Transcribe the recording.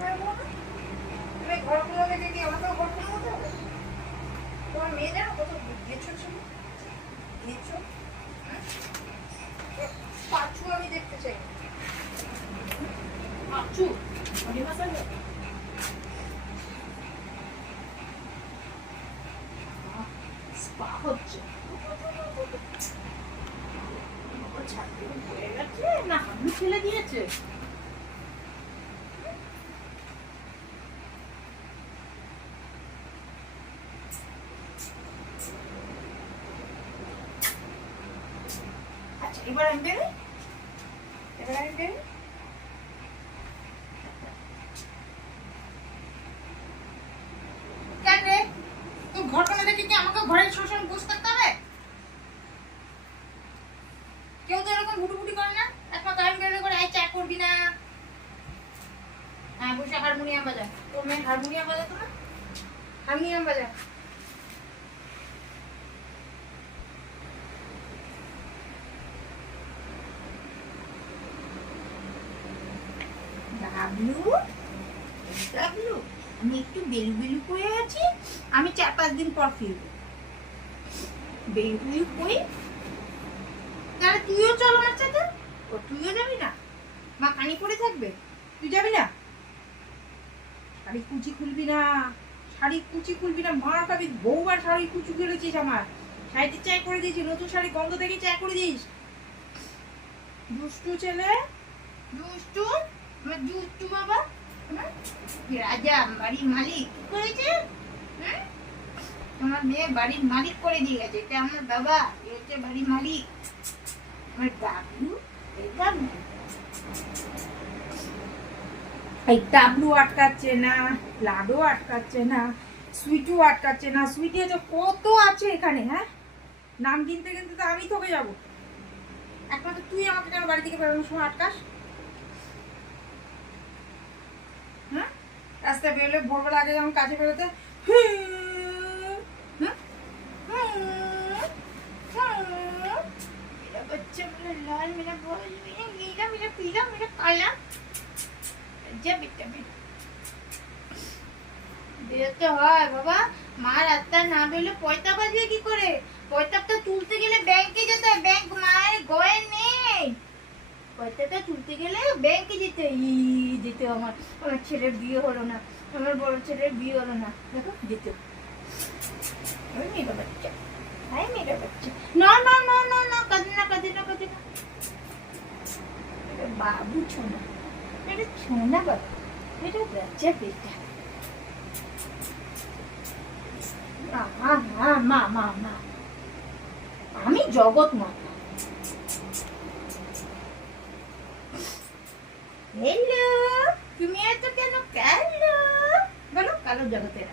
পারবো না? তুমি ঘরগুলো দেখে কি আমাকেও ঘরগুলো হতে হবে? তোমার মেয়ে জানো কত গেছো ছিল? গেছো? পাঁচু আমি দেখতে চাই। পাঁচু? অনেক মাসাজ স্পা হচ্ছে। না হাবলু ফেলে দিয়েছে। আচ্ছা এবার আমি বেরোই। কেন রে? তুই ঘর কোনা দেখে কি আমাকে ঘরের শোষণ বুঝতে হবে? কেউ তো এরকম ভুটুভুটি করে না। একমাত্র আমি বেরোলে করে আই চা করবি না। হ্যাঁ বসে হারমোনিয়াম বাজা। তোর মেয়ে হারমোনিয়াম বাজাতো না? হারমোনিয়াম বাজা। ডাবলু ডাবলু আমি একটু বেলু বেলু করে আছি। আমি 4-5 দিন পর ফিরবো। বেলু বেলু কই? তাহলে তুইও চল আমার সাথে। ও তুইও যাবি না? মা কানি পড়ে থাকবে, তুই যাবি না? শাড়ি কুচি খুলবি না, শাড়ি কুচি খুলবি না। মার খাবি। বহুবার শাড়ি কুচি খুলেছিস আমার। শাড়িতে চাই করে দিয়েছি। নতুন শাড়ি গন্ধ দেখে চাই করে দিস। দুষ্টু ছেলে, দুষ্টু। আমার দুষ্টু বাবা। রাজা বাড়ির মালিক কি করেছে? আমার মেয়ে বাড়ির মালিক করে দিয়ে গেছে। এটা আমার বাবা, এ হচ্ছে বাড়ির মালিক। আমার ডাবলু, এই ডাবলু, এই ডাবলু আটকাচ্ছে না, লাডো আটকাচ্ছে না, সুইটু আটকাচ্ছে না। সুইটি আছে কত আছে এখানে। হ্যাঁ, নাম কিনতে কিনতে তো আমি তোকে যাবো। একমাত্র তুই আমাকে কেন বাড়ি থেকে বেরোনোর সময় আটকাস? হ্যাঁ, রাস্তায় বেরোলে ভোরবেলা আগে যখন কাজে বেরোতে बच्चा मेरा लाल, मेरा गोल, मेरा नीला, मेरा पीला, मेरा काला। जा बेटा বেরোতে হয় বাবা। মা রাস্তা না বেরোলে পয়তা বাজবে কি করে? পয়তাটা তুলতে গেলে ব্যাংকে যেতে হয়। ব্যাংক মায়ের গয়ে নেই। পয়তাটা তুলতে গেলে ব্যাংকে যেতে যেতে। আমার ছেলের বিয়ে হলো না। আমার বড় ছেলের বিয়ে হলো না। দেখো যেতে। ওই মেয়েটা বাচ্চা, হাই মেয়েটা বাচ্চা। না না না না না, কাঁদে না কাঁদে না কাঁদে না। বাবু ছোনা, এটা ছোনা বাবা, এটা বাচ্চা বেটা। আমি জগৎ মাতা। হ্যালো, তুমি এত কেন কালো? বলো কালো জগতের।